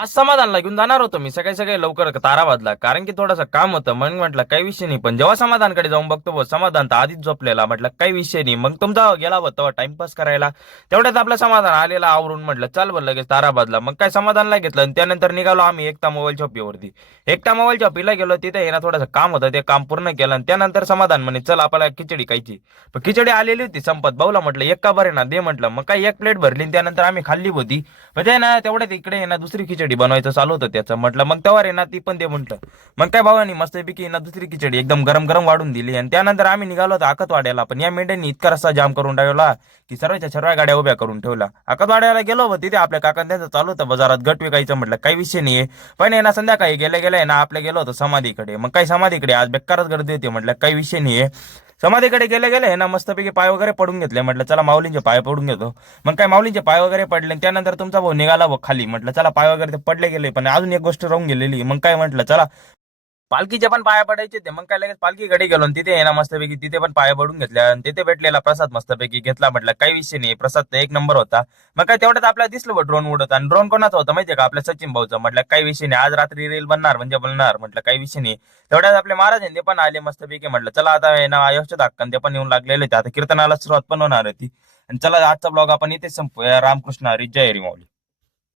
आज समाधानला घेऊन जाणार होतो मी सकाळी सकाळी लवकर ताराबादला, कारण की थोडंसं काम होतं. मग म्हटलं काही विषय नाही, पण जेव्हा समाधानकडे जाऊन बघतो समाधान तर आधीच झोपलेला. म्हटलं काही विषय नाही, मग तुमचा गेला होता टाइमपास करायला. तेवढ्यात आपलं समाधान आलेला आवरून. म्हटलं चल बरं लगेच ताराबादला. मग काय समाधानला घेतलं आणि त्यानंतर निघालो आम्ही एकता मोबाईल शॉपीवरती. एकता मोबाईल शॉपीला गेलो, तिथे ना थोडंसं काम होतं, ते काम पूर्ण केलं आणि त्यानंतर समाधान म्हणे चल आपल्याला खिचडी खायची. पण खिचडी आलेली होती संपत. भाऊला म्हटलं एक का बरे ना दे, म्हटलं मग काय एक प्लेट भरली आणि त्यानंतर आम्ही खाल्ली होती. म्हणजे ना तेवढ्यात इकडे आहे ना दुसरी खिचडी बनवायचं चालू होतं त्याचं. म्हटलं मग तेव्हा आहे ना ती पण दे म्हटलं. मग काय भावानी मस्तपैकी ना दुसरी खिचडी एकदम गरम गरम वाढून दिली आणि त्यानंतर आम्ही निघालो होतो आकतवाड्याला. पण या मेंढ्यांनी इतका रस्ता जाम करून ठेवला की सर्वच्या सर्व गाड्या उभ्या करून ठेवला. आकतवाड्याला गेलो होतो, तिथे आपल्या काका त्यांचं चालू होतं बाजारात गट विकायचं. म्हटलं काही विषय नाहीये, पण आहे ना संध्याकाळी गेले गेले ना आपल्या गेलो होतो समाधीकडे. मग काही समाधीकडे आज बेकारच गर्दी होती. म्हटलं काही विषय नाहीये, समाधीकडे गेले गेले ना मस्तपैकी पाय वगैरे पडून घेतले. म्हटलं चला माऊलींचे पाय पडून घेतो. मग काय माऊलींचे पाय वगैरे पडले आणि त्यानंतर तुमचा भाऊ निघाला खाली. म्हटलं चला पाय वगैरे ते पडले गेले, पण अजून एक गोष्ट राहून गेलेली. मग काय म्हटलं चला पालखीच्या पण पाया पडायचे ते. मग काय लगेच पालखीकडे गेलो आणि तिथे आहे ना मस्तपैकी तिथे पण पाया पडून घेतल्या आणि तिथे भेटलेला प्रसाद मस्तपैकी घेतला. म्हटलं काही विषय नाही, प्रसाद तर एक नंबर होता. मग काय तेवढ्यात आपल्याला दिसलं ड्रोन उडत, आणि ड्रोन कोणाचा होता माहितीये का? आपल्या सचिन भाऊचा. म्हटलं काही विषय नाही, आज रात्री रील बनणार म्हणजे बनणार. म्हटलं काही विषय नाही. तेवढ्यात आपले महाराज आहे ते पण आले मस्तपैकी. म्हटलं चला आता आहे ना अयोध्येत हक्कन ते पण येऊन लागलेले होते. आता कीर्तनाला सुरुवात पण होणार होती. आणि चला आजचा ब्लॉग आपण इथेच संपूया. रामकृष्ण हरी, जय हरी माऊली.